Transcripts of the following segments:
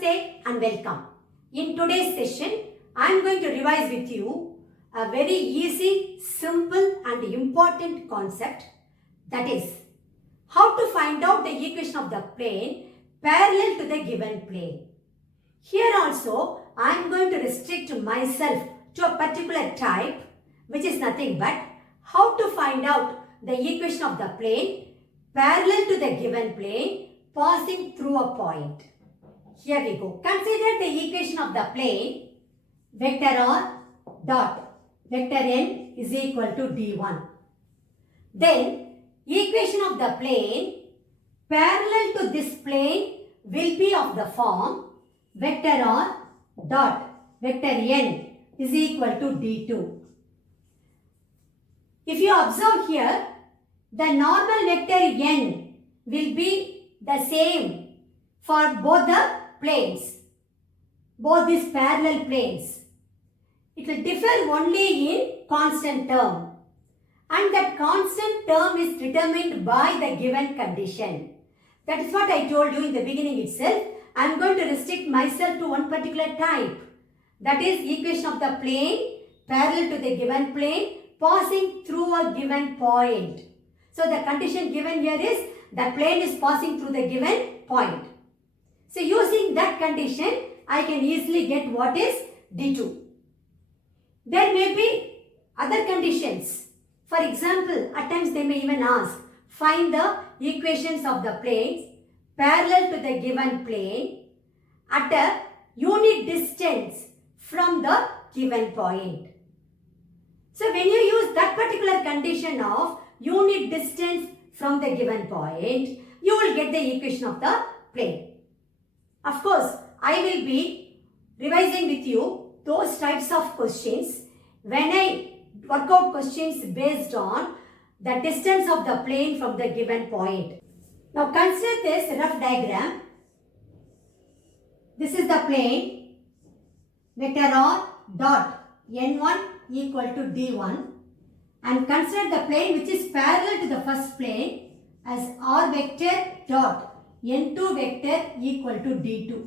Namaste and welcome. In today's session, I am going to revise with you a very easy, simple and important concept, that is how to find out the equation of the plane parallel to the given plane. Here also, I am going to restrict myself to a particular type, which is nothing but how to find out the equation of the plane parallel to the given plane passing through a point. Here we go. Consider the equation of the plane vector r dot vector n is equal to d1. Then equation of the plane parallel to this plane will be of the form vector r dot vector n is equal to d2. If you observe here, the normal vector n will be the same for both the planes, both these parallel planes. It will differ only in constant term, and that constant term is determined by the given condition. That is what I told you in the beginning itself. I am going to restrict myself to one particular type, that is equation of the plane parallel to the given plane passing through a given point. So the condition given here is the plane is passing through the given point. So using that condition, I can easily get what is d2. There may be other conditions. For example, at times they may even ask, find the equations of the planes parallel to the given plane at a unit distance from the given point. So when you use that particular condition of unit distance from the given point, you will get the equation of the plane. Of course, I will be revising with you those types of questions when I work out questions based on the distance of the plane from the given point. Now consider this rough diagram. This is the plane vector r dot n1 equal to d1, and consider the plane which is parallel to the first plane as r vector dot n2 vector equal to d2.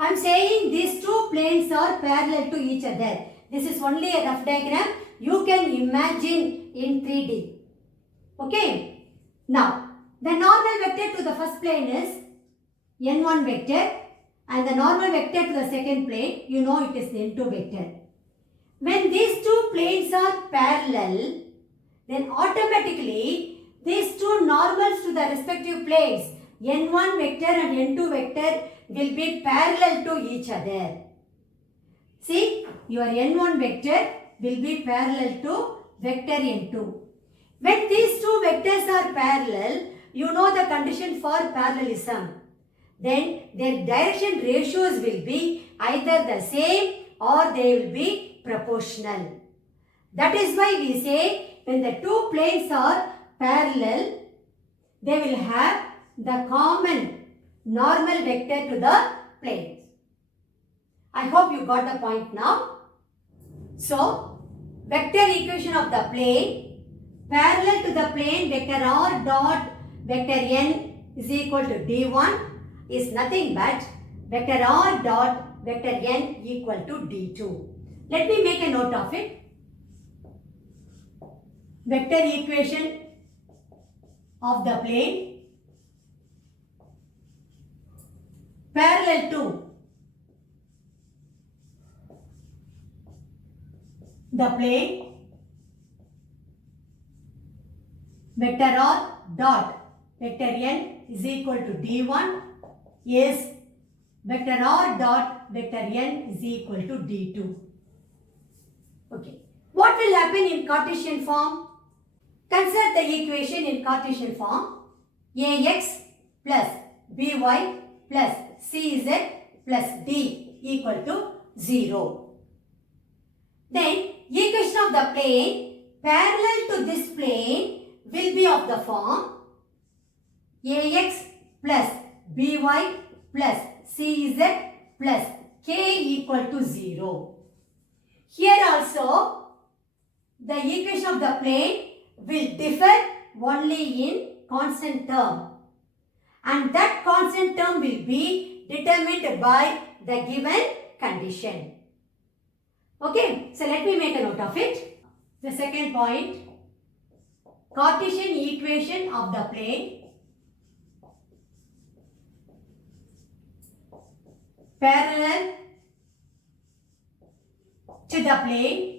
I am saying these two planes are parallel to each other. This is only a rough diagram. You can imagine in 3D. Okay. Now, the normal vector to the first plane is n1 vector, and the normal vector to the second plane, you know it is n2 vector. When these two planes are parallel, then automatically these two normals to the respective planes, n1 vector and n2 vector, will be parallel to each other. See, your n1 vector will be parallel to vector n2. When these two vectors are parallel, you know the condition for parallelism. Then their direction ratios will be either the same or they will be proportional. That is why we say when the two planes are parallel, they will have the common normal vector to the planes. I hope you got the point now. So, vector equation of the plane parallel to the plane vector r dot vector n is equal to d1 is nothing but vector r dot vector n equal to d2. Let me make a note of it. Vector equation of the plane parallel to the plane vector r dot vector n is equal to d1 is vector r dot vector n is equal to d2. Okay. What will happen in Cartesian form? Consider the equation in Cartesian form. Ax plus by plus cz plus d equal to 0. Then equation of the plane parallel to this plane will be of the form ax plus by plus cz plus k equal to 0. Here also the equation of the plane will differ only in constant term, and that constant term will be determined by the given condition. Okay, so let me make a note of it. The second point, Cartesian equation of the plane parallel to the plane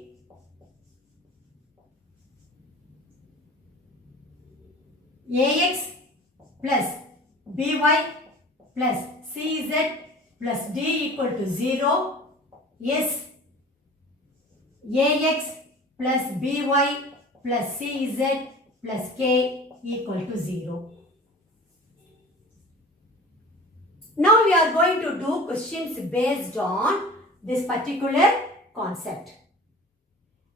AX plus BY plus CZ plus D equal to 0 is AX plus BY plus CZ plus K equal to 0. Now we are going to do questions based on this particular concept.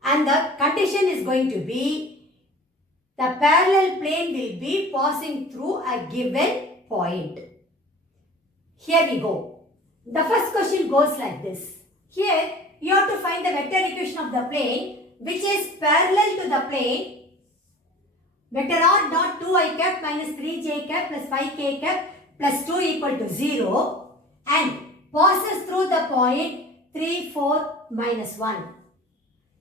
And the condition is going to be the parallel plane will be passing through a given point. Here we go. The first question goes like this. Here you have to find the vector equation of the plane which is parallel to the plane vector r dot 2i cap minus 3j cap plus 5k cap plus 2 equal to 0 and passes through the point 3, 4, minus 1.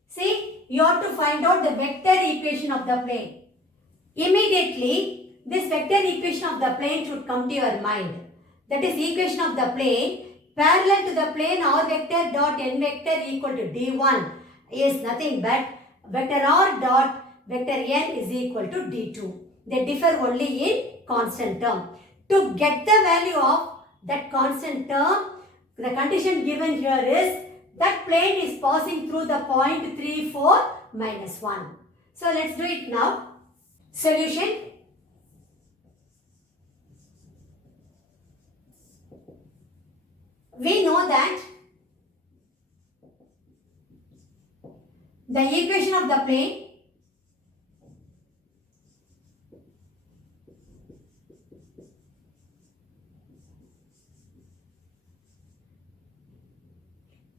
See, you have to find out the vector equation of the plane. Immediately, this vector equation of the plane should come to your mind. That is equation of the plane parallel to the plane r vector dot n vector equal to d1 is nothing but vector r dot vector n is equal to d2. They differ only in constant term. To get the value of that constant term, the condition given here is that plane is passing through the point 3, 4, minus 1. So let's do it now. Solution. We know that the equation of the plane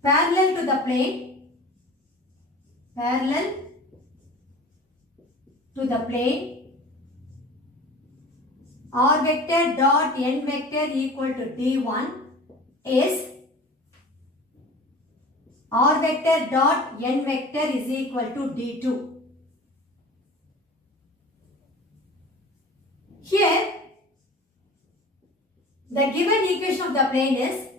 parallel to the plane r vector dot n vector equal to d1 is r vector dot n vector is equal to d2. Here the given equation of the plane is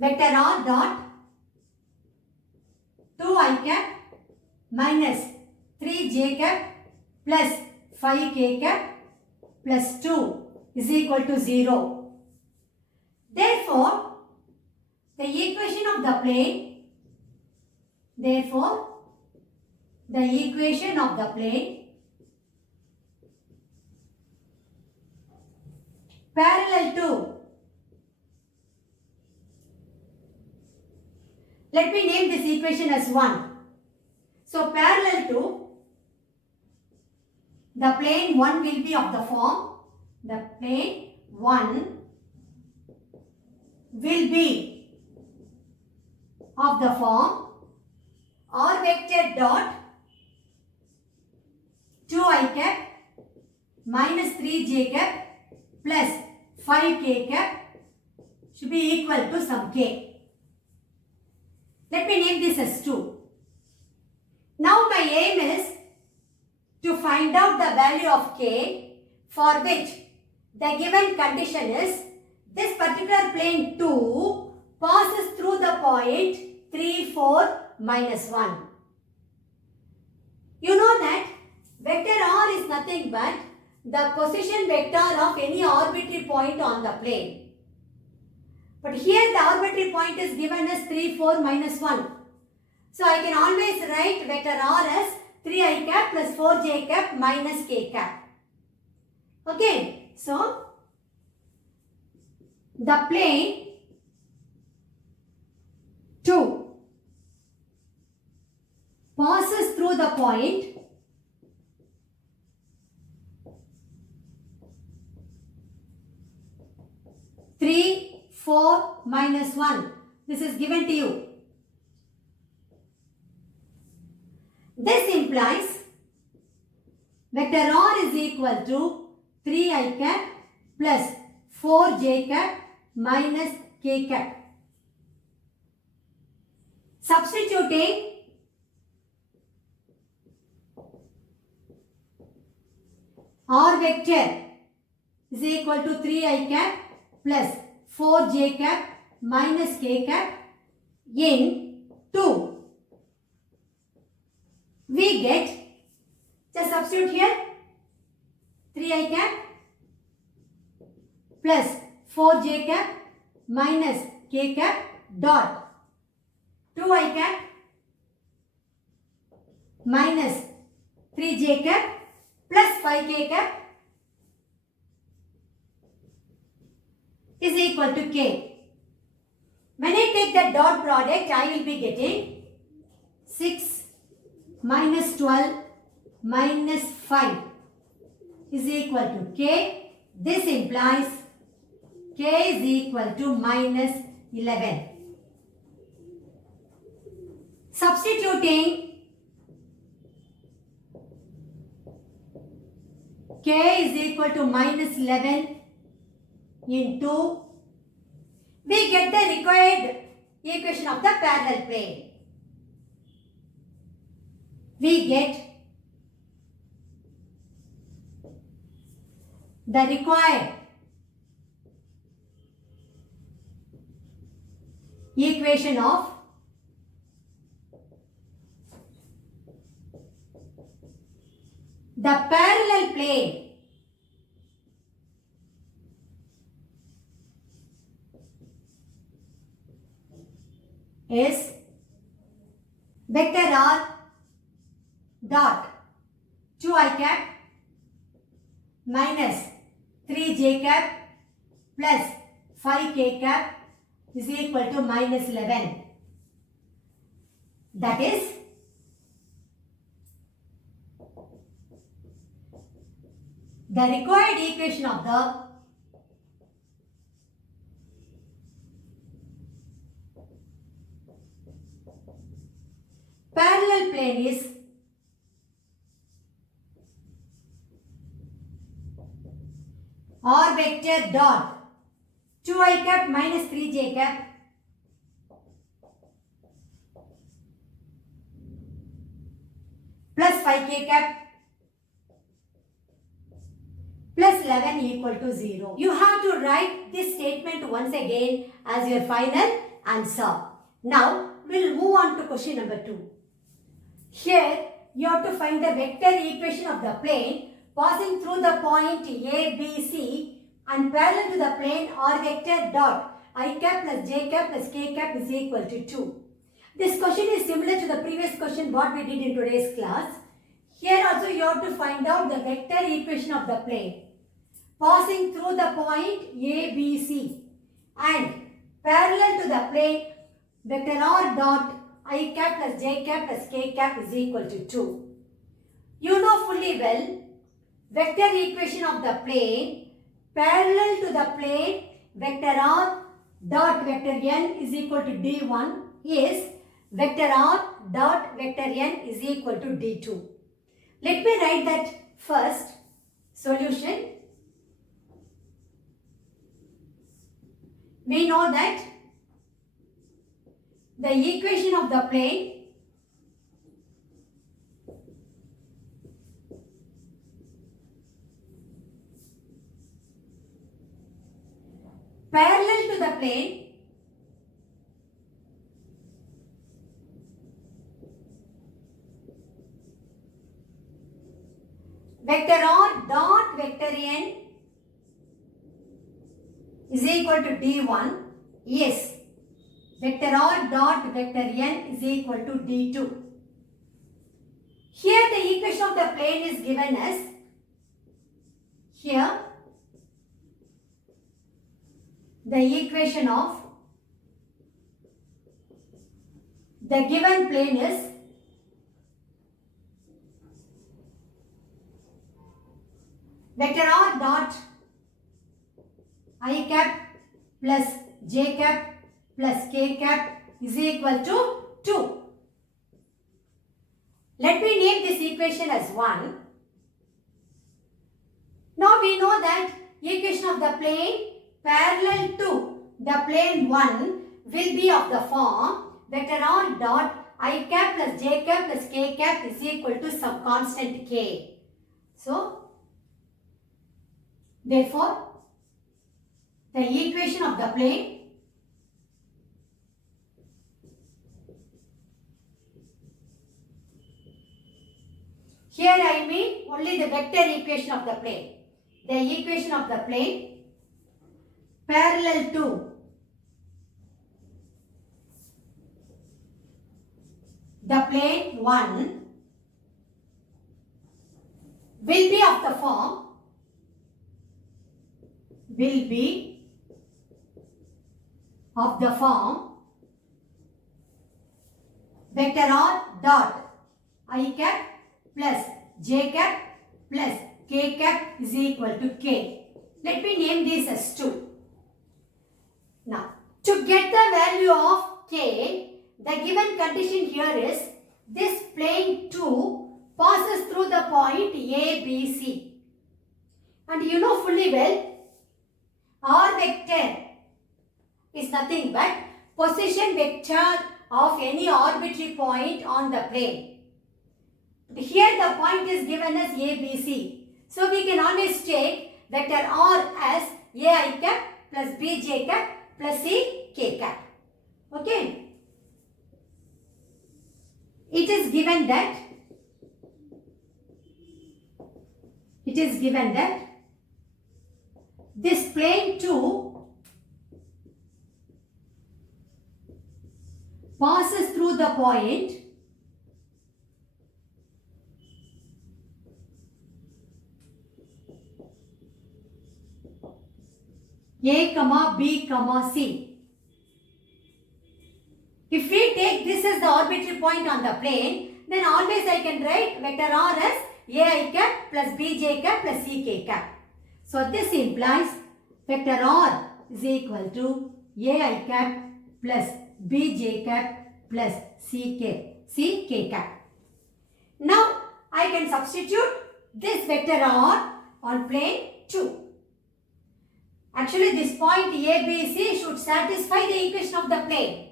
vector r dot 2i cap minus 3j cap plus 5k cap plus 2 is equal to 0. Therefore, the equation of the plane parallel to, let me name this equation as 1. So parallel to the plane 1 will be of the form, the plane 1 will be of the form r vector dot 2i cap minus 3j cap plus 5k cap should be equal to some k. Let me name this as 2. Now my aim is to find out the value of k for which the given condition is this particular plane 2 passes through the point 3, 4, minus 1. You know that vector r is nothing but the position vector of any arbitrary point on the plane. But here the arbitrary point is given as 3, 4, minus 1. So I can always write vector r as 3i cap plus 4j cap minus k cap. Okay, so the plane 2 passes through the point 3, 4, minus 1. This is given to you. vector r is equal to 3i cap plus 4j cap minus k cap. Substituting r vector is equal to 3i cap plus 4j cap minus k cap in 2. We get, just substitute here, 3i cap plus 4j cap minus k cap dot 2i cap minus 3j cap plus 5k cap is equal to k. When I take the dot product, I will be getting 6 minus 12 minus 5 is equal to k. This implies k is equal to minus 11. Substituting k is equal to minus 11 into, we get the required equation of the parallel plane. We get the required equation of the parallel plane is vector r dot 2i cap minus 3j cap plus 5k cap is equal to minus 11. That is, the required equation of the parallel plane is r vector dot 2i cap minus 3j cap plus 5k cap plus 11 equal to 0. You have to write this statement once again as your final answer. Now, we'll move on to question number 2. Here, you have to find the vector equation of the plane passing through the point A, B, C and parallel to the plane r vector dot I cap plus j cap plus k cap is equal to 2. This question is similar to the previous question what we did in today's class. Here also you have to find out the vector equation of the plane passing through the point A, B, C and parallel to the plane vector r dot I cap plus j cap plus k cap is equal to 2. You know fully well vector equation of the plane parallel to the plane vector r dot vector n is equal to d1 is vector r dot vector n is equal to d2. Let me write that first. Solution. We know that the equation of the plane parallel to the plane vector r dot vector n is equal to d1. Yes, vector r dot vector n is equal to d2. Here the equation of the plane is given as here the equation of the given plane is vector r dot I cap plus j cap plus k cap is equal to 2. Let me name this equation as 1. Now we know that equation of the plane parallel to the plane 1 will be of the form vector r dot I cap plus j cap plus k cap is equal to some constant k. So, therefore, the equation of the plane here I mean only the vector equation of the plane. The equation of the plane parallel to the plane 1 will be of the form vector r dot I cap plus j cap plus k cap is equal to k. Let me name this as 2. Now, to get the value of k, the given condition here is this plane 2 passes through the point A, B, C. And you know fully well, R vector is nothing but position vector of any arbitrary point on the plane. Here the point is given as A, B, C. So we can always take vector R as A I cap plus B j cap plus C k cap. Okay. It is given that this plane 2 passes through the point A, B, C. If we take this as the arbitrary point on the plane, then always I can write vector r as ai cap plus bj cap plus ck cap. So this implies vector r is equal to ai cap plus bj cap plus ck cap. Now I can substitute this vector r on plane 2. Actually this point ABC should satisfy the equation of the plane.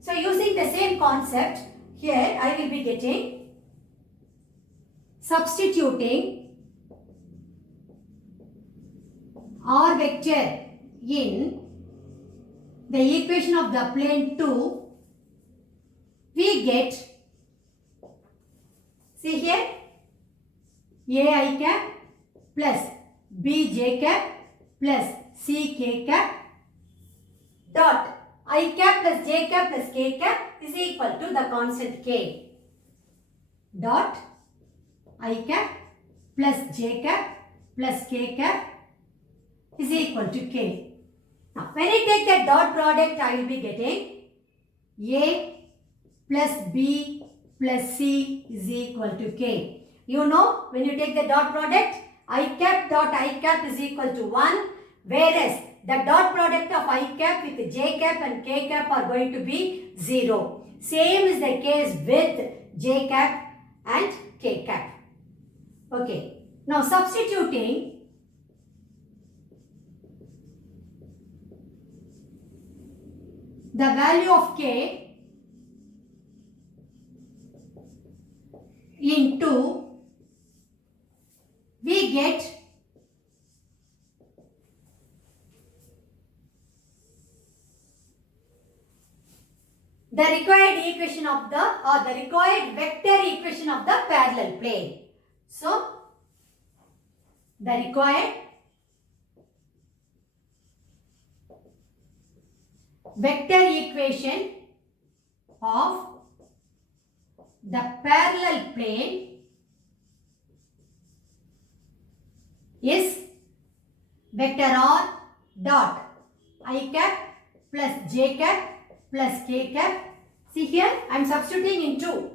So using the same concept, here I will be getting, substituting r vector in the equation of the plane 2, we get, see here, ai cap plus bj cap plus ck cap dot I cap plus j cap plus k cap is equal to the constant k dot I cap plus j cap plus k cap is equal to k. Now when I take the dot product, I will be getting a plus b plus c is equal to k. You know, when you take the dot product, I cap dot I cap is equal to 1, whereas the dot product of I cap with j cap and k cap are going to be 0. Same is the case with j cap and k cap. Okay. Now substituting the value of k into, we get the required equation of the required vector equation of the parallel plane. So, the required vector equation of the parallel plane is vector r dot I cap plus j cap plus k cap. See here, I am substituting into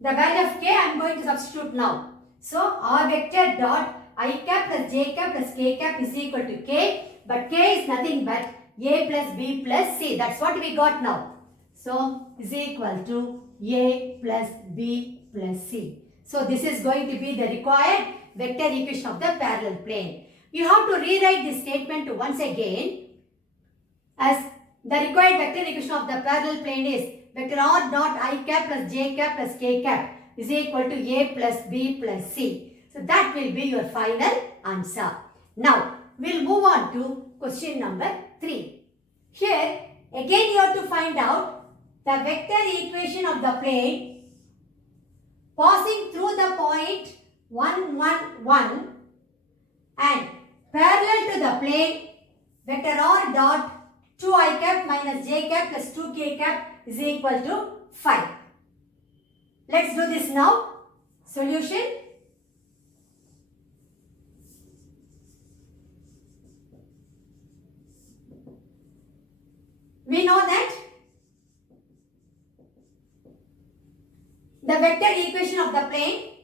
the value of k. I am going to substitute now. So r vector dot I cap plus j cap plus k cap is equal to k, but k is nothing but a plus b plus c. That's what we got now. So is equal to a plus b plus c. So this is going to be the required vector equation of the parallel plane. You have to rewrite this statement once again as the required vector equation of the parallel plane is vector r dot I cap plus j cap plus k cap is equal to a plus b plus c. So that will be your final answer. Now we'll move on to question number 3. Here again you have to find out the vector equation of the plane passing through the point 1, 1, 1 and parallel to the plane vector r dot 2i cap minus j cap plus 2k cap is equal to 5. Let's do this now. Solution. We know that the vector equation of the plane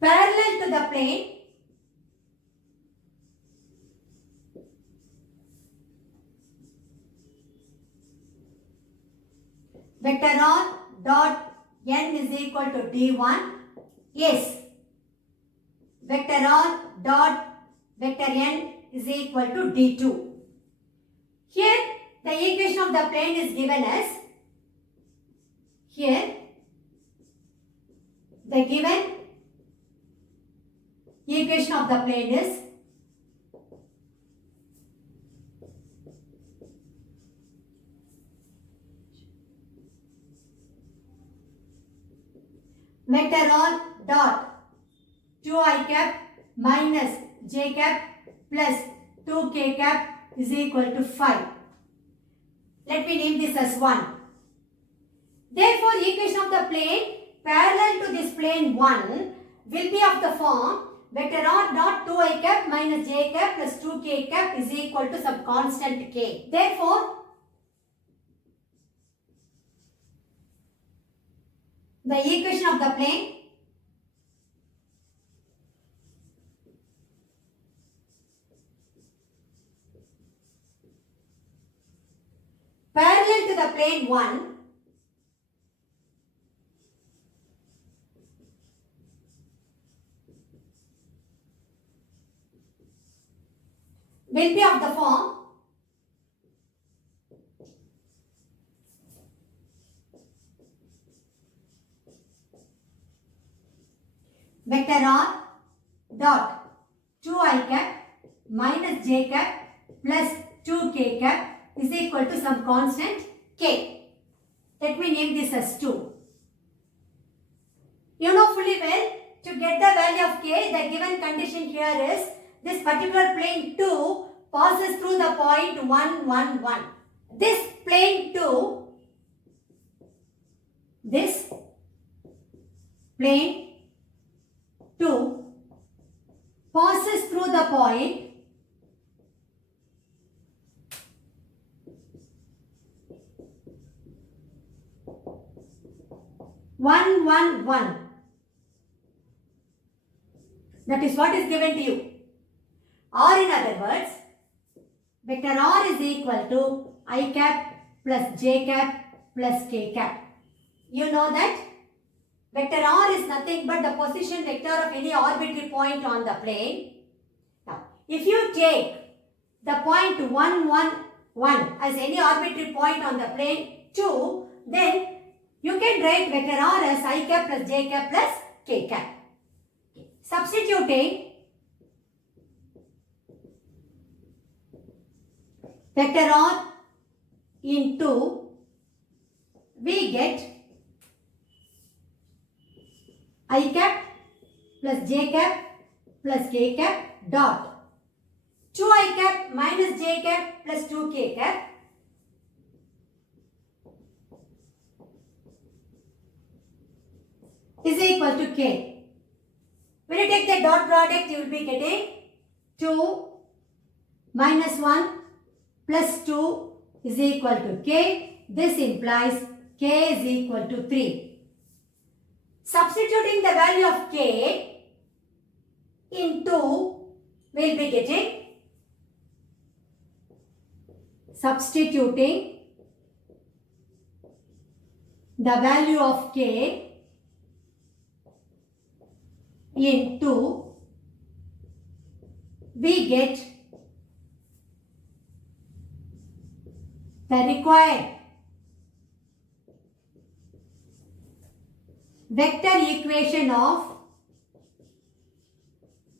parallel to the plane vector r dot n is equal to d1 is vector r dot vector n is equal to d2. Here the equation of the plane is given as, here the given equation of the plane is vector r dot 2i cap minus j cap plus 2k cap is equal to 5. Let me name this as 1. Therefore, equation of the plane parallel to this plane 1 will be of the form vector r dot 2i cap minus j cap plus 2k cap is equal to some constant k. Therefore, the equation of the plane parallel to the plane 1 will be of the form vector r dot 2i cap minus j cap plus 2k cap is equal to some constant k. Let me name this as 2. You know fully well, to get the value of k, the given condition here is this particular plane 2 passes through the point 1, 1, 1. This plane 2, this plane 2 passes through the point 1, 1, 1. That is what is given to you. Or in other words, vector r is equal to I cap plus j cap plus k cap. You know that vector r is nothing but the position vector of any arbitrary point on the plane. Now, if you take the point 1, 1, 1 as any arbitrary point on the plane 2, then you can write vector r as I cap plus j cap plus k cap. Substituting vector r into, we get I cap plus j cap plus k cap dot 2i cap minus j cap plus 2k cap is equal to k. When you take the dot product, you will be getting 2 minus 1 plus 2 is equal to k. This implies k is equal to 3. Substituting the value of k in 2, we will be getting, substituting the value of k in 2, we get the required vector equation of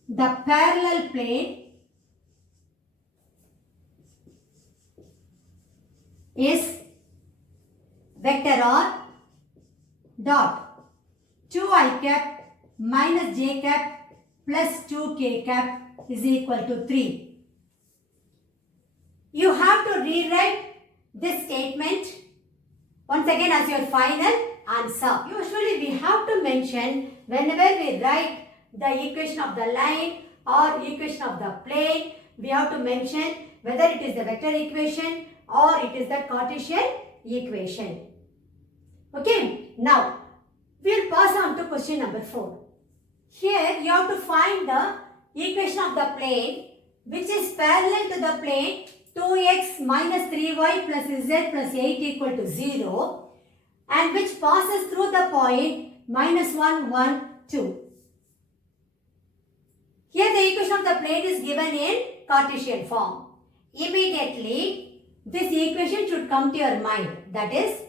the parallel plane is vector r dot 2i cap minus j cap plus 2k cap is equal to 3. You have to rewrite this statement once again as your final answer. Usually we have to mention whenever we write the equation of the line or equation of the plane, we have to mention whether it is the vector equation or it is the Cartesian equation. Okay, now we will pass on to question number 4. Here you have to find the equation of the plane which is parallel to the plane 2x minus 3y plus z plus 8 equal to 0 and which passes through the point minus 1, 1, 2. Here the equation of the plane is given in Cartesian form. Immediately this equation should come to your mind, that is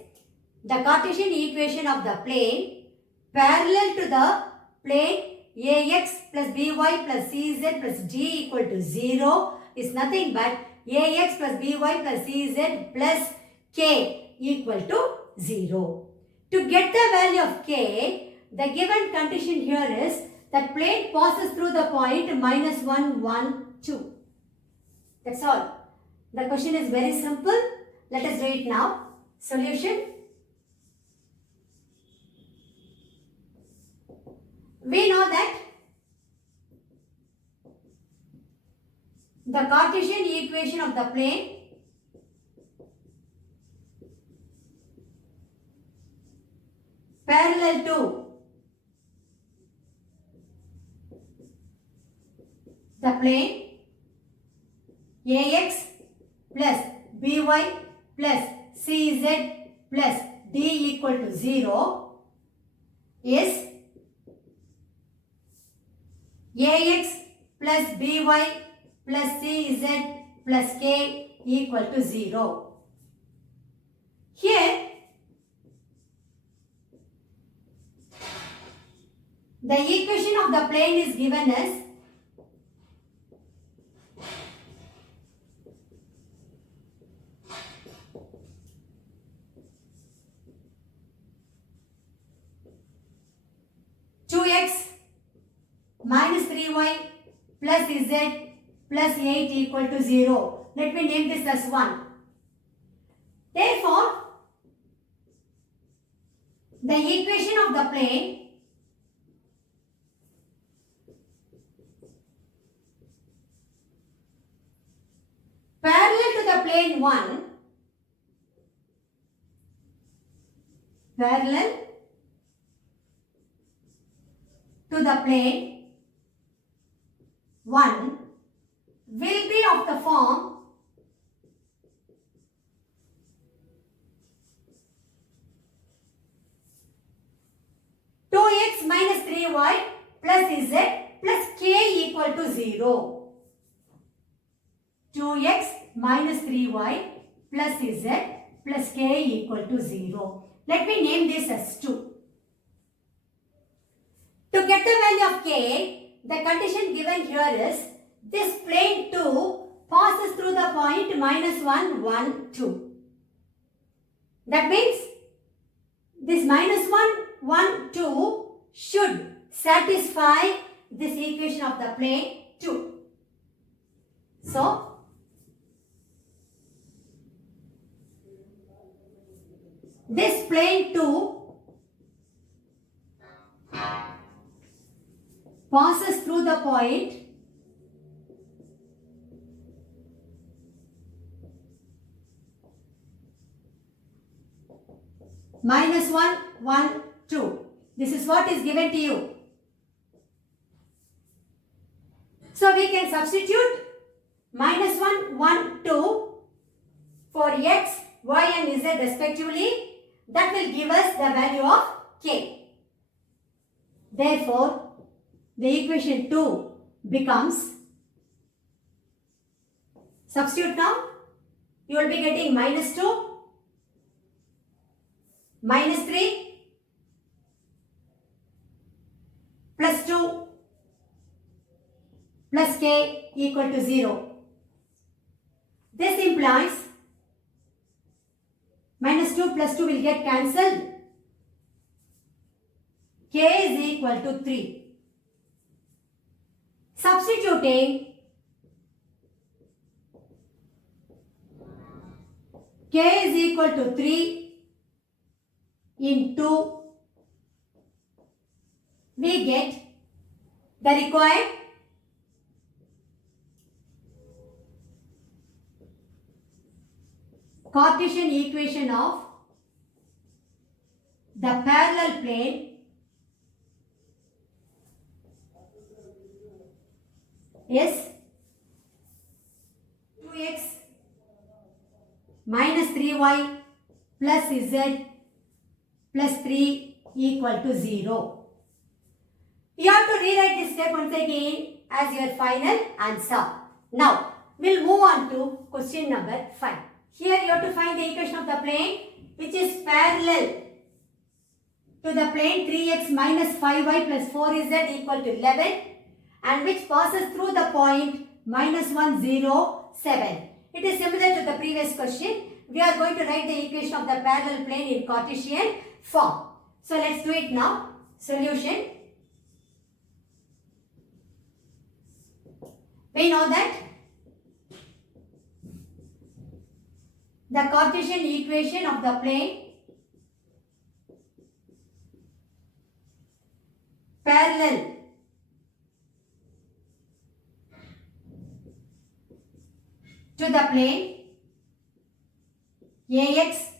the Cartesian equation of the plane parallel to the plane ax plus by plus cz plus d equal to 0 is nothing but ax plus by plus cz plus k equal to 0. To get the value of k, the given condition here is that plane passes through the point minus 1, 1, 2. That's all. The question is very simple. Let us do it now. Solution. We know that the Cartesian equation of the plane parallel to the plane ax plus by plus cz plus d equal to 0 is ax plus by plus cz plus k equal to 0. Here the equation of the plane is given as minus 3y plus z plus 8 equal to 0. Let me name this as 1. Therefore, the equation of the plane parallel to the plane 1, parallel to the plane 1 will be of the form minus 3y plus z plus k equal to 0. 2x minus 3y plus z plus k equal to 0. Let me name this as 2. To get the value of k, the condition given here is this plane 2 passes through the point minus 1, 1, 2. That means this minus 1, 1, 2 should satisfy this equation of the plane 2. So, this plane 2 passes through the point minus 1, 1, 2. This is what is given to you. So we can substitute minus 1, 1, 2 for x, y and z respectively. That will give us the value of k. Therefore, the equation 2 becomes, substitute now, you will be getting minus 2, minus 3, plus 2, plus k equal to 0. This implies minus 2 plus 2 will get cancelled. K is equal to 3. Substituting k is equal to 3 into, we get the required Cartesian equation of the parallel plane is 2x minus 3y plus z plus 3 equal to 0. You have to rewrite this step once again as your final answer. Now, we'll move on to question number 5. Here you have to find the equation of the plane which is parallel to the plane 3x minus 5y plus 4z equal to 11 and which passes through the point minus 1, 0, 7. It is similar to the previous question. We are going to write the equation of the parallel plane in Cartesian form. So let's do it now. Solution. We know that the Cartesian equation of the plane parallel to the plane ax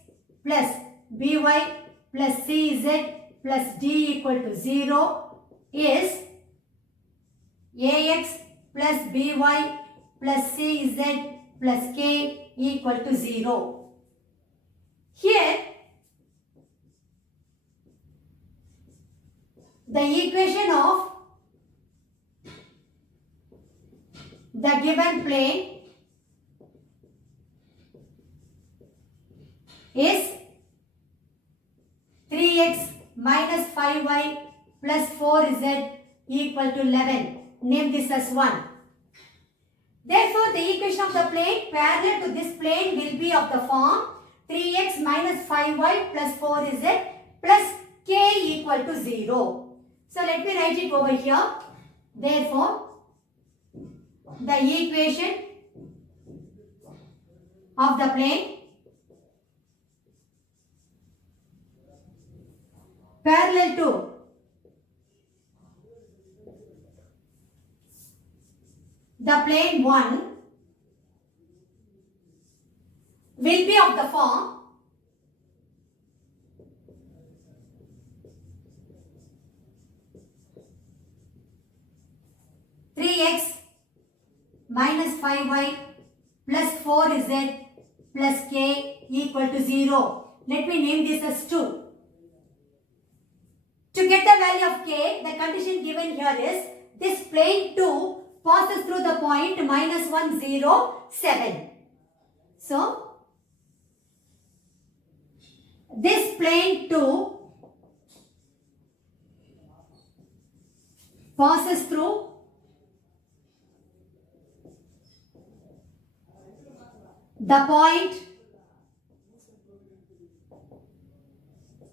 plus by plus cz plus d equal to 0 is ax plus by plus cz plus k equal to 0. Here, the equation of the given plane is 3x minus 5y plus 4z equal to 11. Name this as 1. Therefore, the equation of the plane parallel to this plane will be of the form 3x minus 5y plus 4z plus k equal to 0. So, let me write it over here. Therefore, the equation of the plane parallel to the plane 1 will be of the form 3x minus 5y plus 4z plus k equal to 0. Let me name this as 2. To get the value of k, the condition given here is this plane 2 passes through the point minus 1, 0, 7. So, this plane 2 passes through the point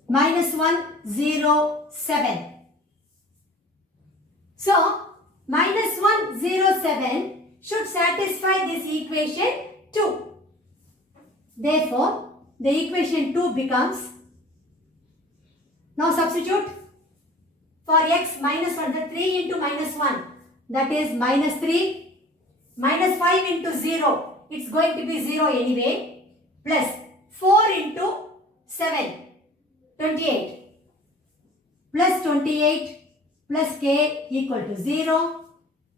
minus 1, 0, 7. So, minus 1, 0, 7 should satisfy this equation 2. Therefore, the equation 2 becomes, now substitute for x minus 1, the 3 into minus 1, that is minus 3, minus 5 into 0, it's going to be 0 anyway, plus 4 into 7, 28, plus 28 plus k equal to 0.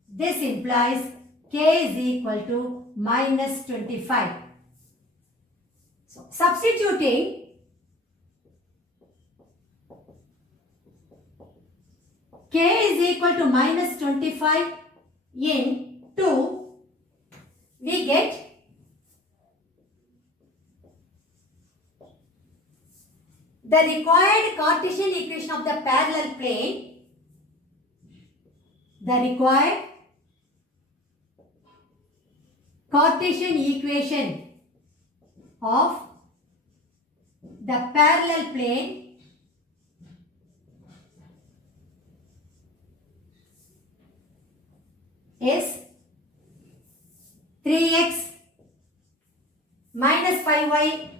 This implies k is equal to minus 25. So, substituting k is equal to minus 25 in 2, we get the required Cartesian equation of the parallel plane. The required Cartesian equation of the parallel plane is 3x minus 5y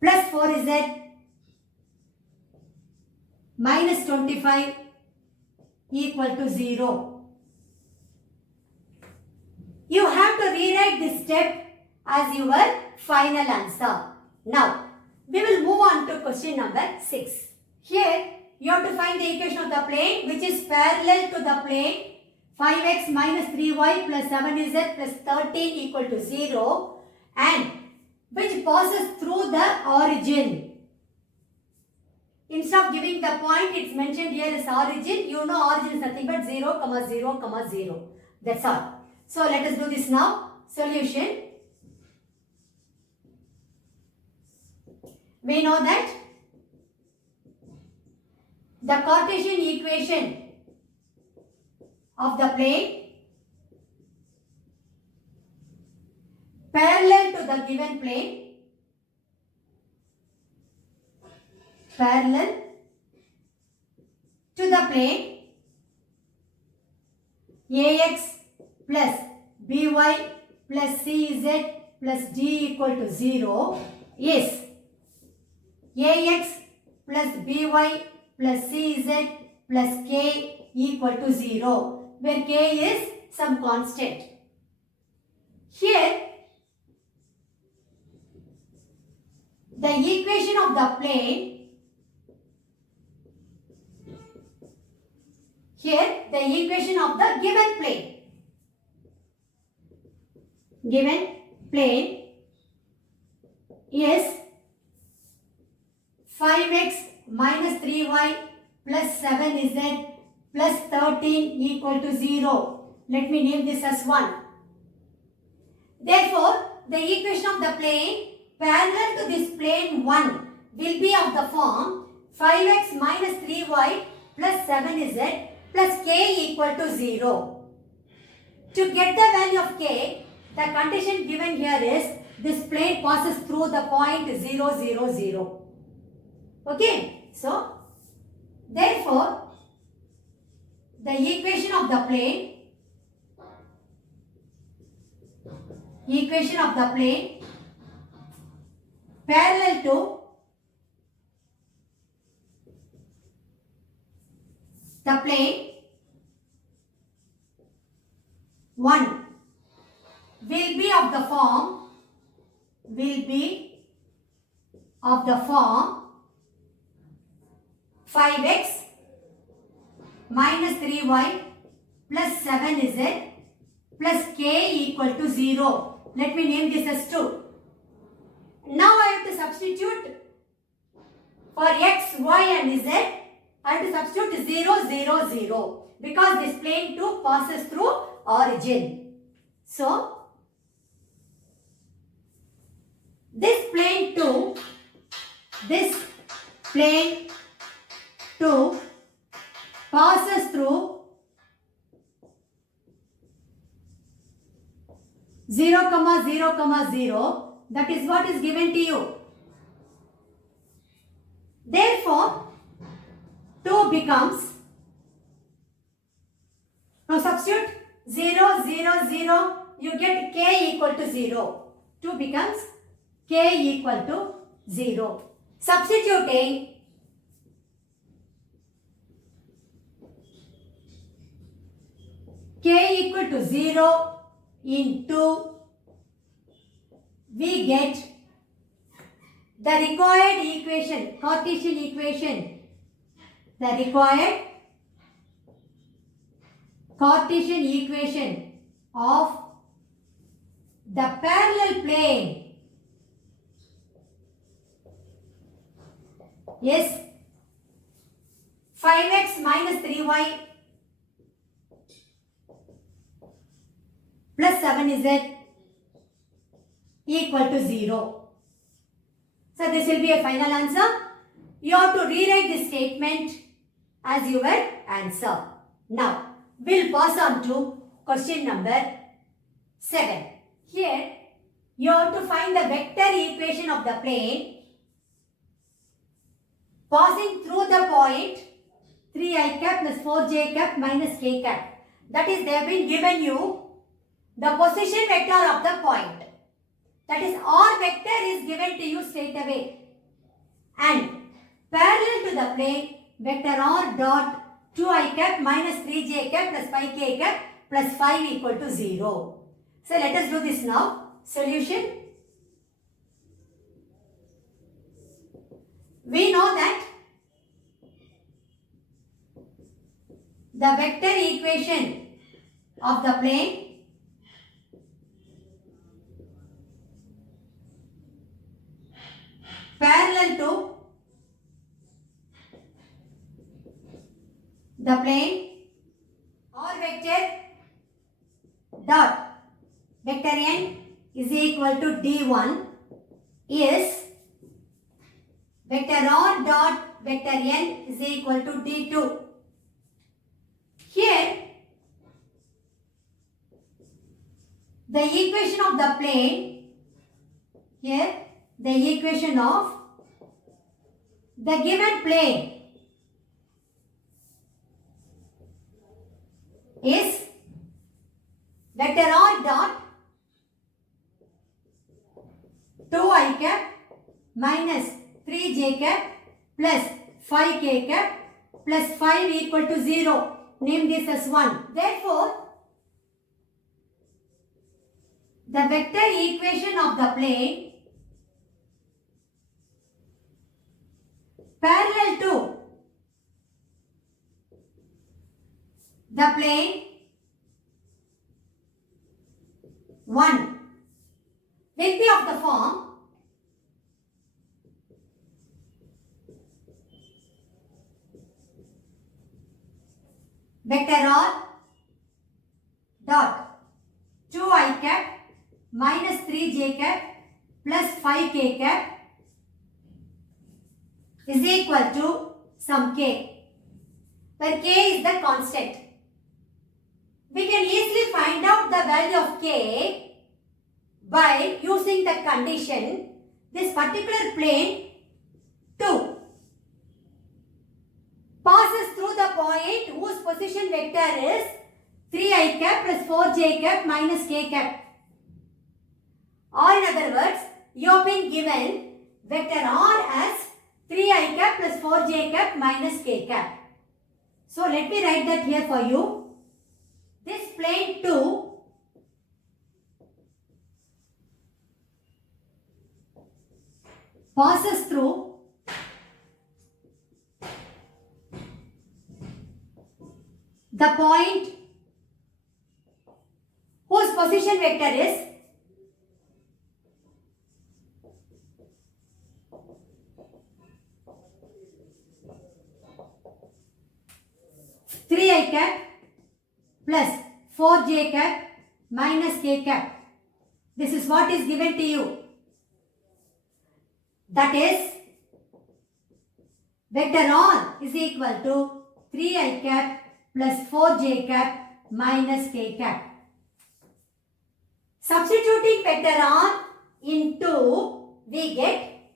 plus 4z minus 25 equal to 0. You have to rewrite this step as your final answer. Now, we will move on to question number 6. Here, you have to find the equation of the plane which is parallel to the plane 5x minus 3y plus 7z plus 13 equal to 0 and which passes through the origin. Instead of giving the point, it's mentioned here as origin. You know origin is nothing but 0, 0, 0. That's all. So let us do this now. Solution. We know that the Cartesian equation of the plane parallel to the given plane, parallel to the plane ax plus by plus cz plus d equal to 0 is ax plus by plus cz plus k equal to 0, where k is some constant. Here, the equation of the plane, here the equation of the given plane is 5x minus 3y plus 7z plus 13 equal to 0. Let me name this as 1. Therefore, the equation of the plane parallel to this plane 1 will be of the form 5x minus 3y plus 7z plus k equal to 0. To get the value of k, the condition given here is this plane passes through the point 0, 0, 0. Okay, so therefore the equation of the plane parallel to the plane 1 will be of the form 5x minus 3y plus 7z plus k equal to 0. Let me name this as 2. Now I have to substitute for x, y and z. I have to substitute 0, 0, 0 because this plane 2 passes through origin. So, this plane 2 passes through 0, 0, 0. That is what is given to you. Therefore, 2 becomes, now substitute 0, 0, 0, you get k equal to 0. 2 becomes k equal to 0. Substituting k equal to 0 into, we get the required equation, Cartesian equation, the required Cartesian equation of the parallel plane is 5x minus 3y plus 7z equal to 0. So this will be a final answer. You have to rewrite this statement as your answer. Now, we'll pass on to question number 7. Here, you have to find the vector equation of the plane passing through the point 3i cap plus 4j cap minus k cap. That is, they have been given you the position vector of the point. That is, R vector is given to you straight away. And parallel to the plane, vector R dot 2i cap minus 3j cap plus 5k cap plus 5 equal to 0. So let us do this now. Solution. We know that the vector equation of the plane parallel to the plane or vector dot vector n is equal to d1 is vector r dot vector n is equal to d2. Here the equation of the plane, here the equation of the given plane is vector r dot 2i cap minus 3j cap plus 5k cap plus 5 equal to 0. Name this as 1. Therefore, the vector equation of the plane parallel to the plane 1 will be of the form vector r dot 2i cap minus 3j cap plus 5k cap is equal to some k, where k is the constant. We can easily find out the value of k by using the condition this particular plane 2 passes through the point whose position vector is 3i cap plus 4j cap minus k cap. Or in other words, you have been given vector r as 3i cap plus 4j cap minus k cap. So let me write that here for you. This plane 2 passes through the point whose position vector is 3i cap plus 4j cap minus k cap. This is what is given to you. That is, vector r is equal to 3i cap plus 4j cap minus k cap. Substituting vector r into, we get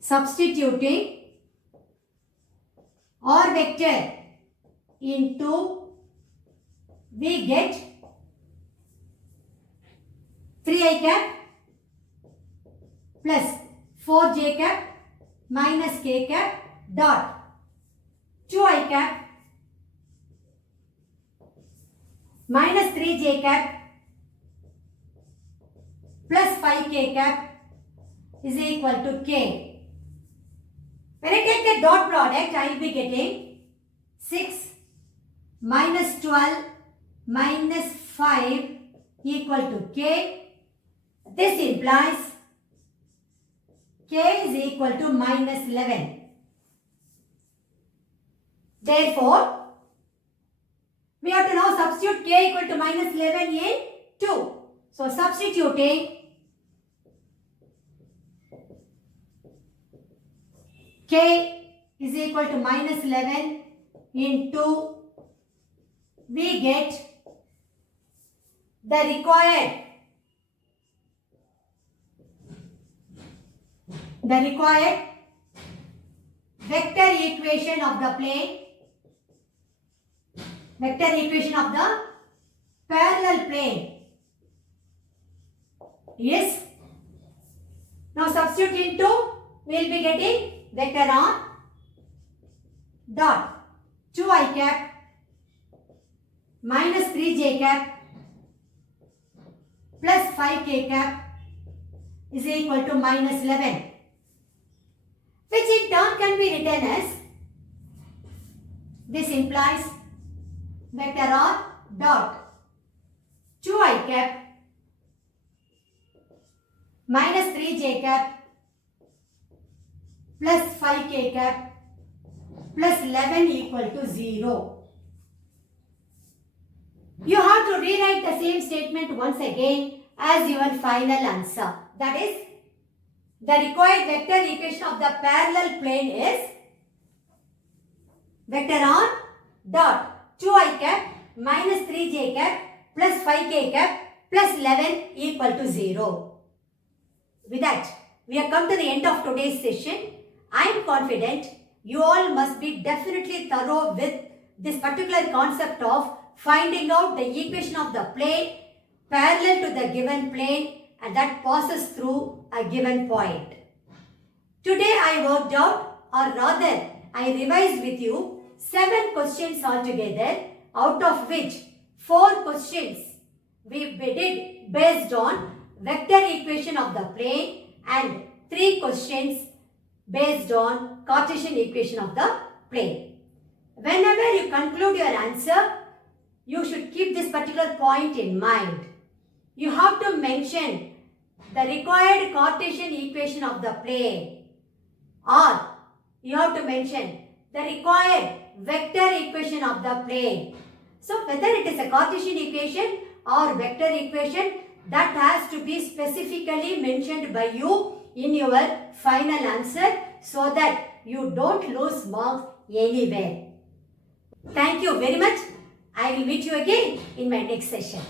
substituting r vector into, we get 3i cap plus 4j cap minus k cap dot 2i cap minus 3j cap plus 5k cap is equal to k. When I take the dot product, I will be getting 6 minus 12 minus 5 equal to k. This implies k is equal to minus 11. Therefore, we have to now substitute k equal to minus 11 in 2. So, substituting k is equal to minus 11 in 2, we get the required vector equation of the plane, vector equation of the parallel plane is, now substitute into, we will be getting vector on dot 2i cap minus 3j cap plus 5k cap is equal to minus 11, which in turn can be written as, this implies vector on dot 2i cap minus 3j cap plus 5k cap plus 11 equal to 0. You have to rewrite the same statement once again as your final answer. That is, the required vector equation of the parallel plane is vector on dot 2i cap minus 3j cap plus 5k cap plus 11 equal to 0. With that, we have come to the end of today's session. I am confident you all must be definitely thorough with this particular concept of finding out the equation of the plane parallel to the given plane and that passes through a given point. Today I worked out, or rather I revised with you 7 questions altogether, out of which 4 questions we did based on vector equation of the plane and 3 questions based on Cartesian equation of the plane. Whenever you conclude your answer, you should keep this particular point in mind. You have to mention the required Cartesian equation of the plane, or you have to mention the required vector equation of the plane. So whether it is a Cartesian equation or vector equation, that has to be specifically mentioned by you in your final answer so that you don't lose marks anywhere. Thank you very much. I will meet you again in my next session.